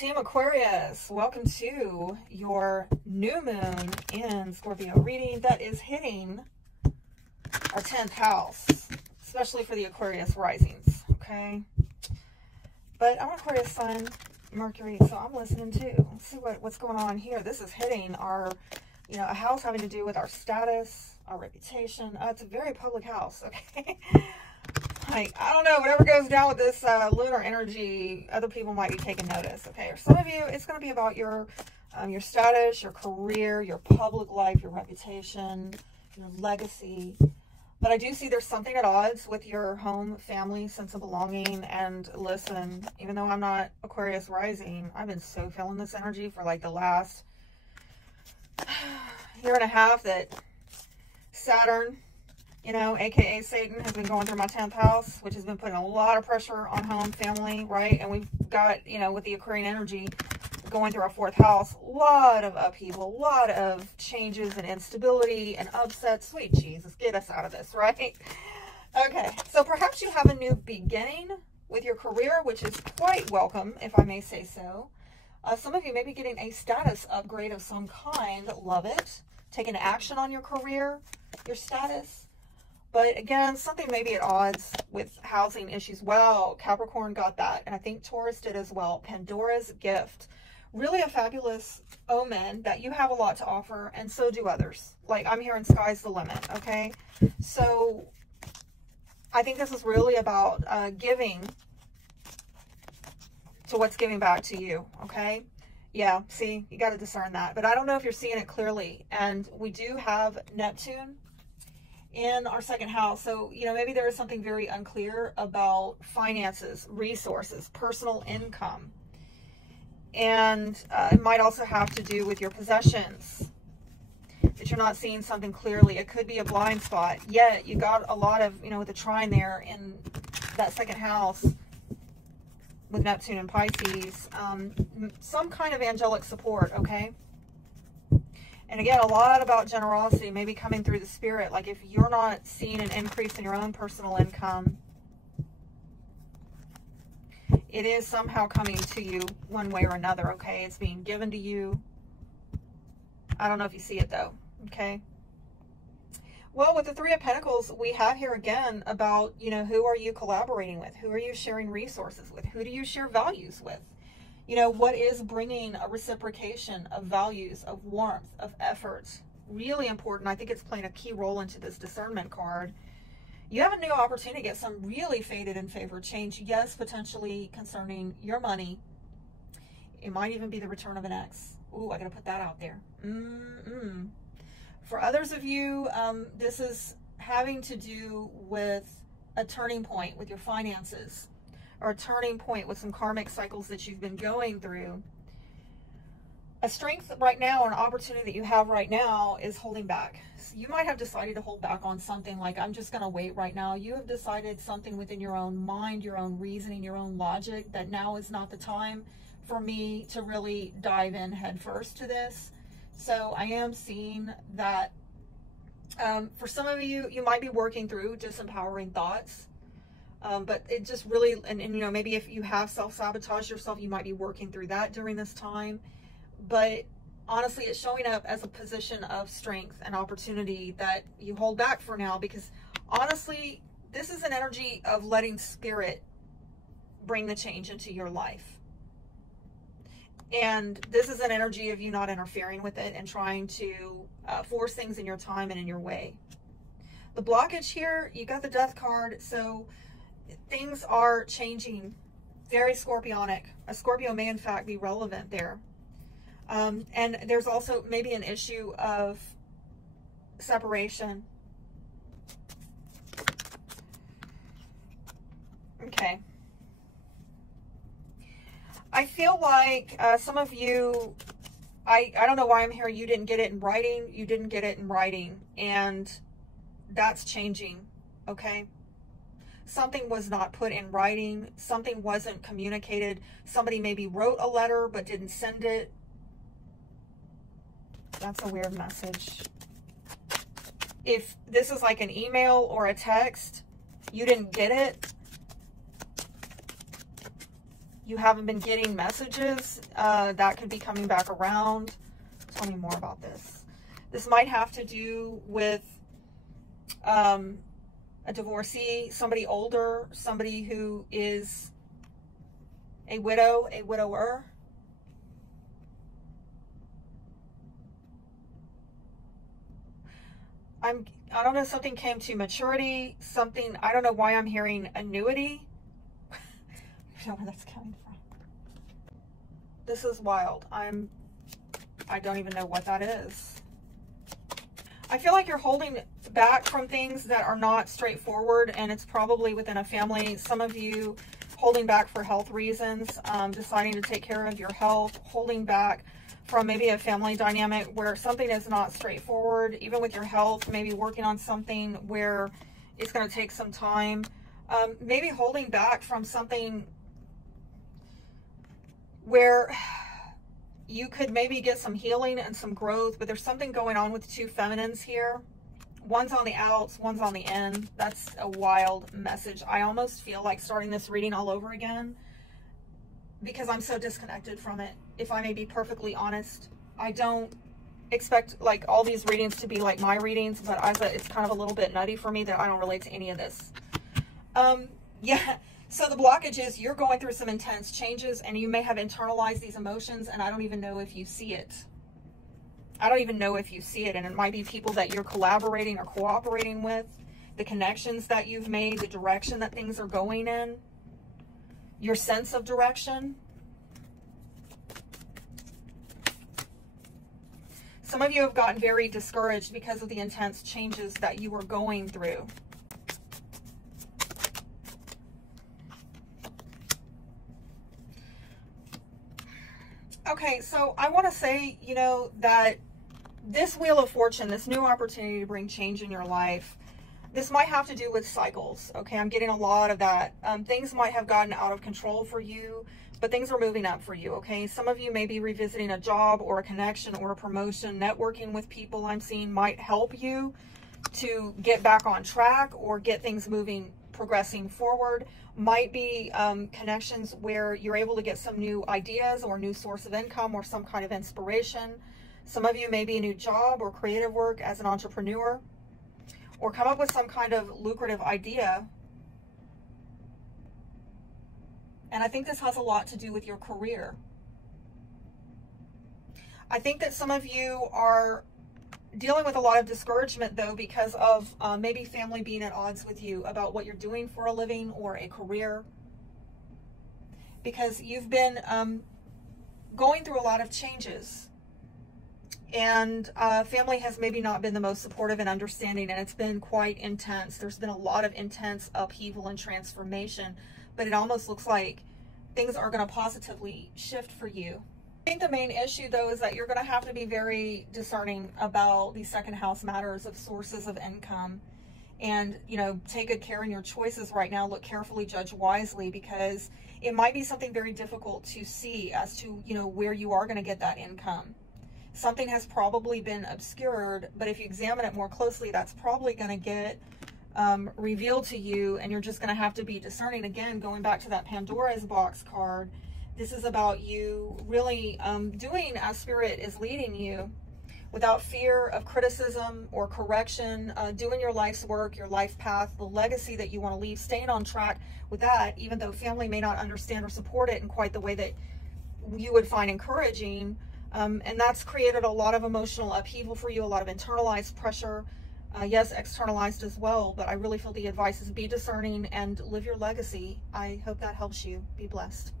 Team Aquarius, welcome to your new moon in Scorpio reading that is hitting our 10th house, especially for the Aquarius risings, okay? But I'm Aquarius Sun, Mercury, so I'm listening too. Let's see what's going on here. This is hitting our, a house having to do with our status, our reputation. It's a very public house, okay? Like, I don't know, whatever goes down with this lunar energy, other people might be taking notice, okay? Or some of you, it's going to be about your status, your career, your public life, your reputation, your legacy. But I do see there's something at odds with your home, family, sense of belonging. And listen, even though I'm not Aquarius rising, I've been so feeling this energy for like the last year and a half that Saturn, aka Satan, has been going through my 10th house, which has been putting a lot of pressure on home, family, right? And we've got, with the Aquarian energy going through our 4th house, a lot of upheaval, a lot of changes and instability and upsets. Sweet Jesus, get us out of this, right? Okay, so perhaps you have a new beginning with your career, which is quite welcome, if I may say so. Some of you may be getting a status upgrade of some kind. Love it. Taking action on your career, your status. But again, something may be at odds with housing issues. Well, Capricorn got that, and I think Taurus did as well. Pandora's gift. Really a fabulous omen that you have a lot to offer, and so do others. Like, I'm hearing sky's the limit, okay? So I think this is really about giving to what's giving back to you, okay? Yeah, see, you got to discern that. But I don't know if you're seeing it clearly. And we do have Neptune in our 2nd house. So, maybe there is something very unclear about finances, resources, personal income. And it might also have to do with your possessions, that you're not seeing something clearly. It could be a blind spot. Yet you got a lot of, with the trine there in that 2nd house with Neptune and Pisces, some kind of angelic support, okay? And again, a lot about generosity, maybe coming through the spirit. Like if you're not seeing an increase in your own personal income, it is somehow coming to you one way or another, okay? It's being given to you. I don't know if you see it though, okay? Well, with the 3 of Pentacles, we have here again about, who are you collaborating with? Who are you sharing resources with? Who do you share values with? What is bringing a reciprocation of values, of warmth, of effort? Really important. I think it's playing a key role into this discernment card. You have a new opportunity to get some really faded and favored change. Yes, potentially concerning your money. It might even be the return of an ex. Ooh, I got to put that out there. For others of you, this is having to do with a turning point with your finances, or a turning point with some karmic cycles that you've been going through. A strength right now, or an opportunity that you have right now, is holding back. So you might have decided to hold back on something like, I'm just going to wait right now. You have decided something within your own mind, your own reasoning, your own logic, that now is not the time for me to really dive in head first to this. So I am seeing that for some of you, you might be working through disempowering thoughts. But it just really, and maybe if you have self-sabotaged yourself, you might be working through that during this time. But honestly, it's showing up as a position of strength and opportunity that you hold back for now, because honestly, this is an energy of letting spirit bring the change into your life. And this is an energy of you not interfering with it and trying to force things in your time and in your way. The blockage here, you got the Death card, so things are changing. Very Scorpionic. A Scorpio may in fact be relevant there. And there's also maybe an issue of separation. Okay. I feel like some of you, I don't know why I'm hearing you didn't get it in writing. You didn't get it in writing. And that's changing, okay? Something was not put in writing. Something wasn't communicated. Somebody maybe wrote a letter but didn't send it. That's a weird message. If this is like an email or a text, you didn't get it, you haven't been getting messages, that could be coming back around. Tell me more about this. This might have to do with a divorcee, somebody older, somebody who is a widow, a widower. I don't know, something came to maturity, something, I don't know why I'm hearing annuity. I don't know where that's coming from. This is wild. I don't even know what that is. I feel like you're holding back from things that are not straightforward, and it's probably within a family. Some of you holding back for health reasons, deciding to take care of your health, holding back from maybe a family dynamic where something is not straightforward, even with your health, maybe working on something where it's going to take some time, maybe holding back from something where you could maybe get some healing and some growth, but there's something going on with two feminines here. One's on the outs, one's on the in. That's a wild message. I almost feel like starting this reading all over again because I'm so disconnected from it. If I may be perfectly honest, I don't expect like all these readings to be like my readings, but it's kind of a little bit nutty for me that I don't relate to any of this. Yeah. So the blockage is you're going through some intense changes and you may have internalized these emotions, and I don't even know if you see it. I don't even know if you see it. And it might be people that you're collaborating or cooperating with, the connections that you've made, the direction that things are going in, your sense of direction. Some of you have gotten very discouraged because of the intense changes that you were going through. Okay, so I want to say, you know, that this Wheel of Fortune, this new opportunity to bring change in your life, this might have to do with cycles. Okay, I'm getting a lot of that. Things might have gotten out of control for you, but things are moving up for you. Okay, some of you may be revisiting a job or a connection or a promotion. Networking with people I'm seeing might help you to get back on track or get things moving, progressing forward. Might be connections where you're able to get some new ideas or new source of income or some kind of inspiration. Some of you may be a new job or creative work as an entrepreneur, or come up with some kind of lucrative idea. And I think this has a lot to do with your career. I think that some of you are dealing with a lot of discouragement though because of maybe family being at odds with you about what you're doing for a living or a career, because you've been going through a lot of changes, and family has maybe not been the most supportive and understanding, and it's been quite intense. There's been a lot of intense upheaval and transformation, but it almost looks like things are going to positively shift for you. I think the main issue though is that you're going to have to be very discerning about these second house matters of sources of income, and, you know, take good care in your choices right now. Look carefully, judge wisely, because it might be something very difficult to see as to, you know, where you are going to get that income. Something has probably been obscured, but if you examine it more closely, that's probably going to get revealed to you, and you're just going to have to be discerning. Again, going back to that Pandora's box card, this is about you really doing as Spirit is leading you, without fear of criticism or correction, doing your life's work, your life path, the legacy that you want to leave, staying on track with that, even though family may not understand or support it in quite the way that you would find encouraging. And that's created a lot of emotional upheaval for you, a lot of internalized pressure. Yes, externalized as well, but I really feel the advice is be discerning and live your legacy. I hope that helps you. Be blessed.